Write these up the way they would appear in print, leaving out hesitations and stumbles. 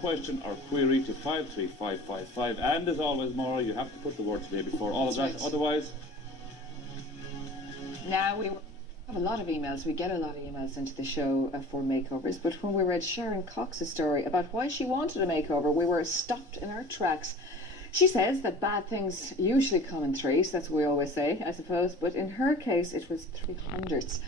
question or query to 53555. And as always, Maura, you have to put the word today before all of that. Right. Otherwise... Now we have a lot of emails. We get a lot of emails into the show for makeovers. But when we read Sharon Cox's story about why she wanted a makeover, we were stopped in our tracks. She says that bad things usually come in threes. That's what we always say, I suppose. But in her case, it was 300s.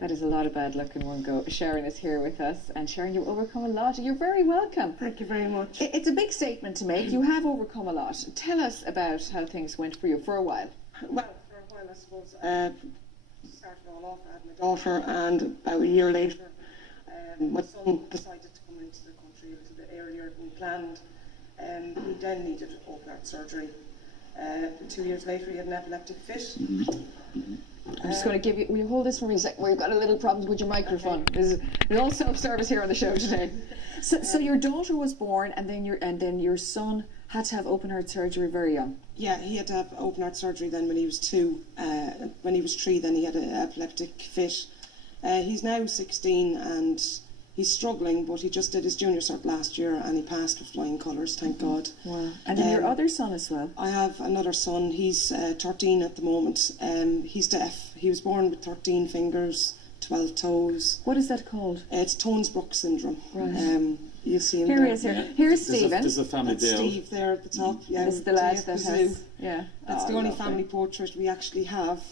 That is a lot of bad luck in one go. Sharon is here with us. And Sharon, you've overcome a lot. You're very welcome. Thank you very much. It's a big statement to make. You have overcome a lot. Tell us about how things went for you for a while. Well, for a while, I suppose, started all off. I had my daughter, and about a year later, my son decided to come into the country a little bit earlier than planned. He then needed open heart surgery. 2 years later, he had an epileptic fit. I'm just going to give you. Will you hold this for me a second? We've got a little problem with your microphone. Okay. There's all self-service here on the show today. So your daughter was born, and then your son had to have open heart surgery very young. Yeah, he had to have open heart surgery then when he was 2. When he was 3, then he had an epileptic fit. He's now 16 and he's struggling, but he just did his junior cert last year and he passed with flying colours, thank God. Wow. And then your other son as well? I have another son. He's 13 at the moment. He's deaf. He was born with 13 fingers, 12 toes. What is that called? It's Tones-Brooke syndrome. Right. You'll see him here there. He is here. Yeah. Here's Stephen. This is a family That's deal. Steve there at the top. Yeah, this is the lad that has... Yeah. That's the only family portrait we actually have.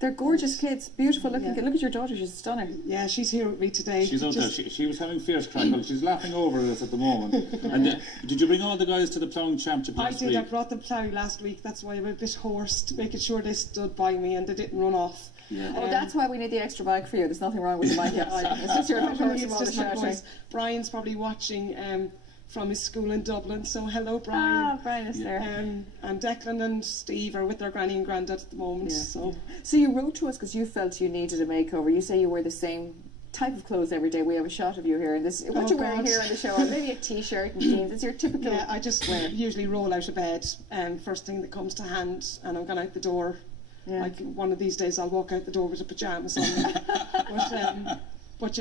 They're gorgeous kids, beautiful looking. Yeah. Look at your daughter, she's stunning. Yeah, she's here with me today. She's out there. She was having fierce crackle. She's laughing over this at the moment. And did you bring all the guys to the ploughing championship last week? I did. I brought them ploughing last week. That's why I'm a bit hoarse, making sure they stood by me and they didn't run off. Yeah. Oh, that's why we need the extra mic for you. There's nothing wrong with the mic. It's just your voice. Brian's probably watching from his school in Dublin. So hello, Brian. Ah, Brian is there. And Declan and Steve are with their granny and granddad at the moment. Yeah. So you wrote to us because you felt you needed a makeover. You say you wear the same type of clothes every day. We have a shot of you here in this. What you're wearing here on the show, or maybe a t-shirt and jeans. It's your typical. Yeah, I just usually roll out of bed first thing that comes to hand, and I'm going out the door. Yeah. Like one of these days, I'll walk out the door with the pajamas on. But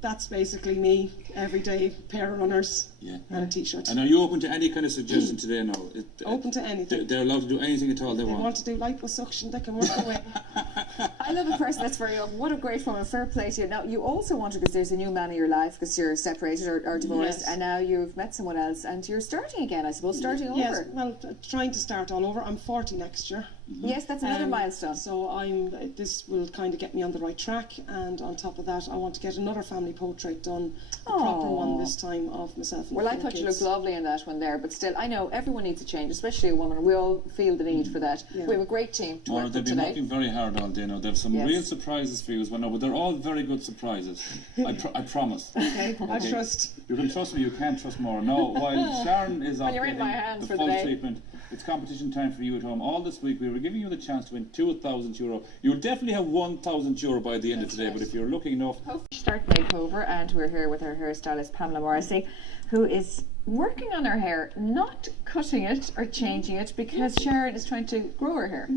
that's basically me every day. Pair of runners and a t-shirt. And are you open to any kind of suggestion today? No. Open to anything. They're allowed to do anything at all they want. They want to do liposuction. They can work away. I love a person that's very young. What a great woman. Fair play to you. Now you also want to, because there's a new man in your life because you're separated or divorced, and now you've met someone else and you're starting again. I suppose starting over. Yes. Well, trying to start all over. I'm 40 next year. Yes, that's another milestone. So this will kind of get me on the right track, and on top of that, I want to get another family portrait done, a proper one this time of myself. And I thought you looked lovely in that one there, but still, I know everyone needs a change, especially a woman. We all feel the need for that. Yeah. We have a great team to work with today. They've been working very hard all day now. They have some real surprises for you as well. No, but they're all very good surprises. I promise. Okay, I trust. You can trust me. You can't trust more. No, while Sharon is off getting the full treatment. It's competition time for you at home. All this week we were giving you the chance to win €2,000. You'll definitely have €1,000 by the end of today, but if you're lucky enough... Start makeover, and we're here with our hairstylist Pamela Morrissey, who is working on her hair, not cutting it or changing it, because Sharon is trying to grow her hair.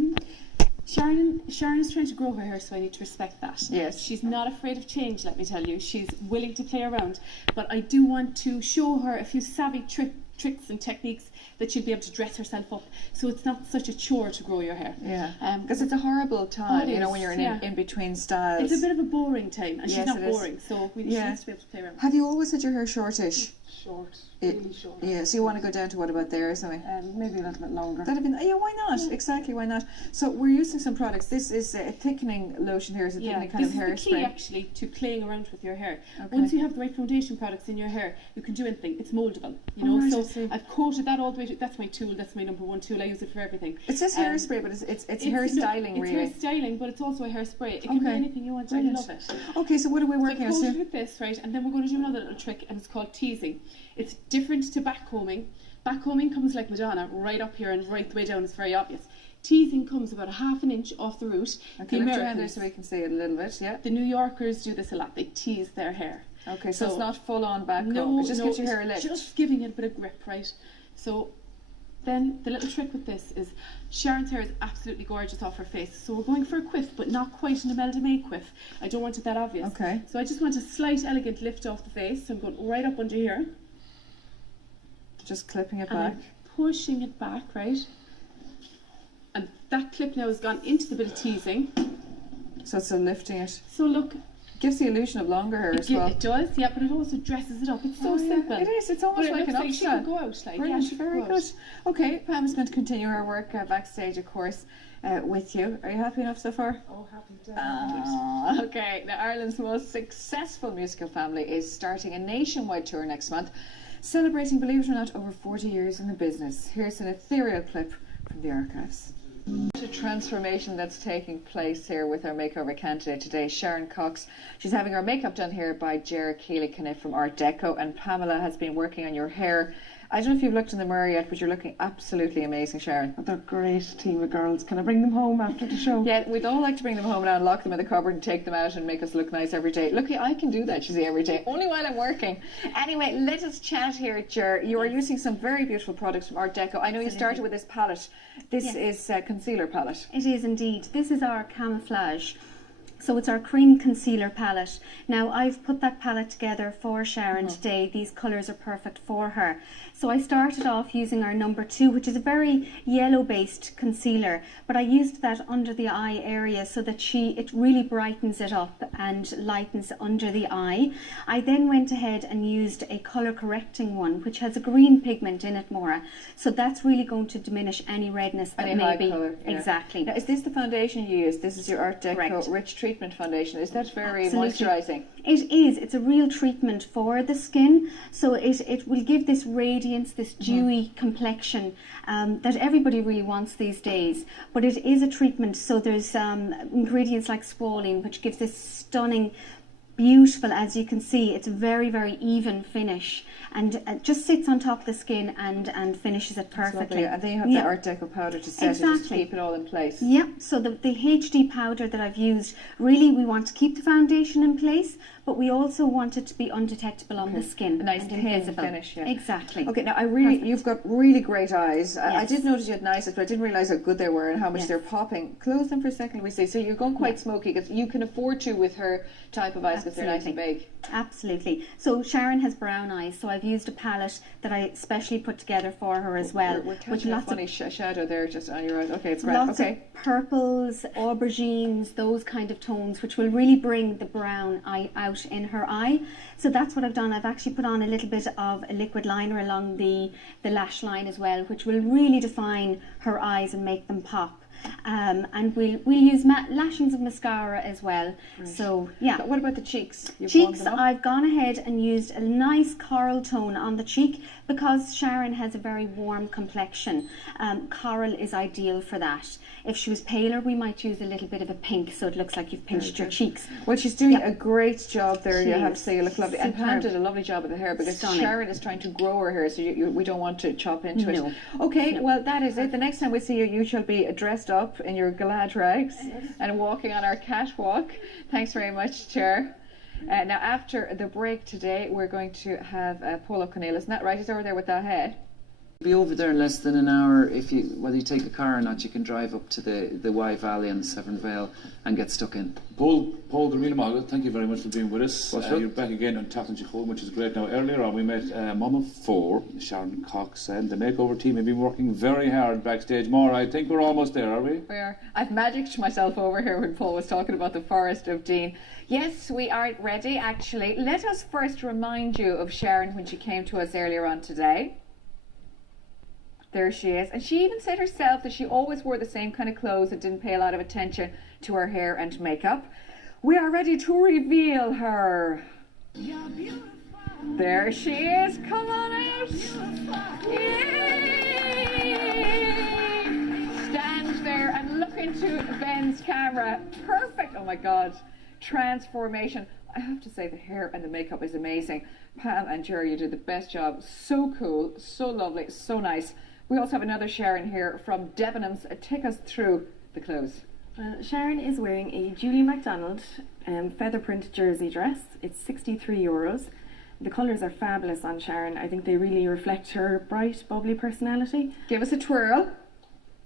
Sharon is trying to grow her hair, so I need to respect that. Yes. She's not afraid of change, let me tell you. She's willing to play around, but I do want to show her a few savvy tricks and techniques that she'll be able to dress herself up, so it's not such a chore to grow your hair. Yeah. Because it's a horrible time, when you're in between styles. It's a bit of a boring time, and she's not boring, so she needs to be able to play around. Have you always had your hair shortish? Short, really short. Yeah, so you want to go down to what about there or something? Maybe a little bit longer. That'd have been, why not? Yeah. Exactly, why not? So we're using some products. This is a thickening lotion here, is a thickening kind of hairspray. This is the key actually to playing around with your hair. Okay. Once you have the right foundation products in your hair, you can do anything. It's mouldable, so I've coated that all the way to, that's my tool, that's my number one tool. I use it for everything. It says hairspray, but it's hair styling, really. It's hair styling, but it's also a hairspray. It can be anything you want. Brilliant. I love it. Okay, so what are we working on? So coated with this, right, and then we're going to do another little trick, and it's called teasing. It's different to backcombing. Backcombing comes like Madonna, right up here and right the way down. It's very obvious. Teasing comes about a ½ an inch off the root. Okay, lift your hand there so we can see it a little bit. Yeah. The New Yorkers do this a lot. They tease their hair. Okay, so it's not full on backcomb. No, it just gives your hair a lift. Just giving it a bit of grip, right? So then the little trick with this is Sharon's hair is absolutely gorgeous off her face, so we're going for a quiff, but not quite an Imelda May quiff. I don't want it that obvious. Okay. So I just want a slight, elegant lift off the face. So I'm going right up under here. Just clipping it and back. I'm pushing it back, right? And that clip now has gone into the bit of teasing. So it's lifting it. So look, Gives the illusion of longer hair as well. it does, yeah, but it also dresses it up. It's so simple. It is. It's almost But it like looks an like she upstyle. could go out, like, Brilliant. yeah, she could Very go good. out. Okay, Pam is going to continue her work backstage, of course, with you. Are you happy enough so far? Oh, happy to. Okay. Now, Ireland's most successful musical family is starting a nationwide tour next month, celebrating, believe it or not, over 40 years in the business. Here's an ethereal clip from the archives. The transformation that's taking place here with our makeover candidate today, Sharon Cox. She's having her makeup done here by Ger Keely-Kniff from Art Deco, and Pamela has been working on your hair. I don't know if you've looked in the mirror yet, but you're looking absolutely amazing, Sharon. They're a great team of girls. Can I bring them home after the show? Yeah, we'd all like to bring them home now and lock them in the cupboard and take them out and make us look nice every day. Lucky I can do that, you see, every day, only while I'm working. Anyway, let us chat here, Ger. You are using some very beautiful products from Art Deco. I know you started with this palette. This is a concealer palette. It is indeed. This is our camouflage. So it's our cream concealer palette. Now I've put that palette together for Sharon today. These colours are perfect for her. So I started off using our number 2, which is a very yellow based concealer, but I used that under the eye area so that it really brightens it up and lightens under the eye. I then went ahead and used a colour correcting one, which has a green pigment in it, Maura. So that's really going to diminish any redness that Any may high be. colour, yeah. Exactly. Now, is this the foundation you use? This is your Art Deco Correct. Rich Treatment Foundation. Is that very Absolutely. moisturising? It is. It's a real treatment for the skin. So it will give this radiance, this dewy complexion that everybody really wants these days. But it is a treatment. So there's ingredients like squalene, which gives this stunning, beautiful, as you can see, it's a very, very even finish. And it just sits on top of the skin and finishes it perfectly. And then you have the Art Deco powder to set it, just to Exactly. keep it all in place. Yep, so the HD powder that I've used, really we want to keep the foundation in place, but we also want it to be undetectable on the skin. A nice and thin invisible. finish, yeah. Exactly. Okay, now Perfect. you've got really great eyes. I Yes. did notice you had nice, but I didn't realise how good they were and how much Yes. they're popping. Close them for a second, we see. So you're going quite smoky, because you can afford to with her type of eyes, because they're nice and big. Absolutely. So Sharon has brown eyes, so I've used a palette that I specially put together for her as well. We're with catching a lots funny of shadow there just on your eyes. Okay, it's great. Lots Okay. of purples, aubergines, those kind of tones, which will really bring the brown eye out in her eye. So that's what I've done. I've actually put on a little bit of a liquid liner along the lash line as well, which will really define her eyes and make them pop. And we'll use lashings of mascara as well. So yeah. But what about the cheeks? You've warmed Cheeks, them up? I've gone ahead and used a nice coral tone on the cheek because Sharon has a very warm complexion. Coral is ideal for that. If she was paler, we might use a little bit of a pink so it looks like you've pinched your cheeks. Well, she's doing a great job there. You have to is. say, you look lovely. And Pam Superb. did a lovely job with the hair, because Stunning. Sharon is trying to grow her hair, so we don't want to chop into No. it. Okay, well, that is it. The next time we see you, you shall be dressed up in your glad rags and walking on our catwalk. Thanks very much, Chair. Now, after the break today, we're going to have Paul O'Connell. Isn't that right? He's over there with that head. Be over there in less than an hour. Whether you take a car or not, you can drive up to the Wye Valley and the Severn Vale and get stuck in. Paul Gramila Maga, thank you very much for being with us. What's up? You're back again on Taft and Home, which is great. Now, earlier on we met Mum of 4, Sharon Cox, and the makeover team have been working very hard backstage. Maura, I think we're almost there, are we? We are. I've magicked myself over here when Paul was talking about the Forest of Dean. Yes, we are ready, actually. Let us first remind you of Sharon when she came to us earlier on today. There she is. And she even said herself that she always wore the same kind of clothes and didn't pay a lot of attention to her hair and makeup. We are ready to reveal her. There she is. Come on out. Yay! Stand there and look into Ben's camera. Perfect. Oh my God. Transformation. I have to say the hair and the makeup is amazing. Pam and Jerry, you did the best job. So cool, so lovely, so nice. We also have another Sharon here from Debenhams. Take us through the clothes. Sharon is wearing a Julie MacDonald feather print jersey dress. It's €63. The colours are fabulous on Sharon. I think they really reflect her bright, bubbly personality. Give us a twirl.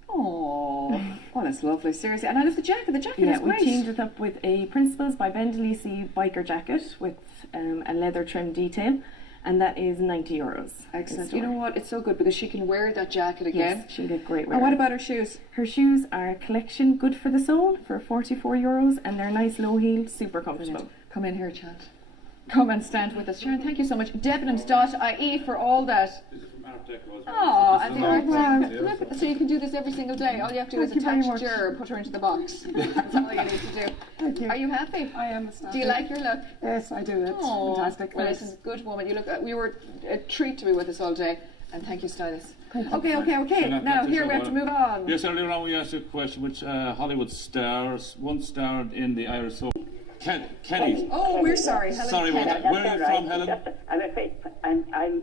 Oh, that's lovely. Seriously, and I love the jacket. The jacket is We great. teamed it up with a Principles by Ben DeLisi biker jacket with a leather trim detail. and that is €90. Excellent. You know what? It's so good because she can wear that jacket again. Yes, she'll get great wear. And what about her shoes? Her shoes are collection good for the sole for €44, and they're nice low heeled, super comfortable. Come in here, Chant. Come and stand with us. Sharon, thank you so much. Debenhams.ie for all that. This is from RTE. Oh, and the art. Look, so you can do this every single day. All you have to do is attach Jer, put her into the box. That's all you need to do. Thank you. Are you happy? I am. Do you like your look? Yes, I do. It's fantastic. Well, listen, good woman. You look. You were a treat to be with us all day, and thank you, stylist. Okay. Now here we have to move on. Yes, earlier on we asked you a question which Hollywood stars once starred in the Irish soap. Kenny. Oh, we're sorry, Helen. Sorry about that. Where are you from, Helen?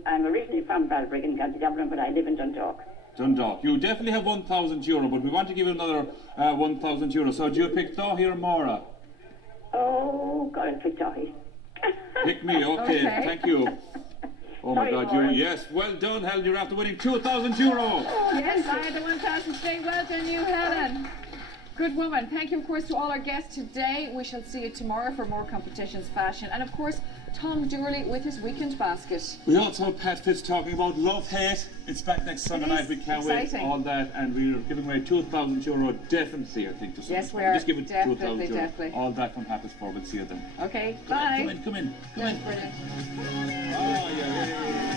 I'm originally from Balbriggan in County Dublin, but I live in Dundalk. Dundalk. You definitely have €1,000, but we want to give you another €1,000. So do you pick Dahi or Mora? Oh, God, I'll pick Dahi. Pick me, okay. Thank you. Oh my Sorry, God, Maura. yes, well done, Helen. You're after winning €2,000. Yes, I had the 1,000 today. Well done, you, Helen. Good woman. Thank you, of course, to all our guests today. We shall see you tomorrow for more competitions, fashion, and of course, Tom Dooley with his weekend basket. We also have Pat Fitz talking about love, hate. It's back next Sunday night. We can't exciting. wait all that, and we're giving away €2,000 definitely, I think. To someone. Yes, we are. Just give it Definitely, €2,000. definitely. All that from Happy Sport. We'll see you then. Okay, bye. Come in. Yes, brilliant. Oh, yeah.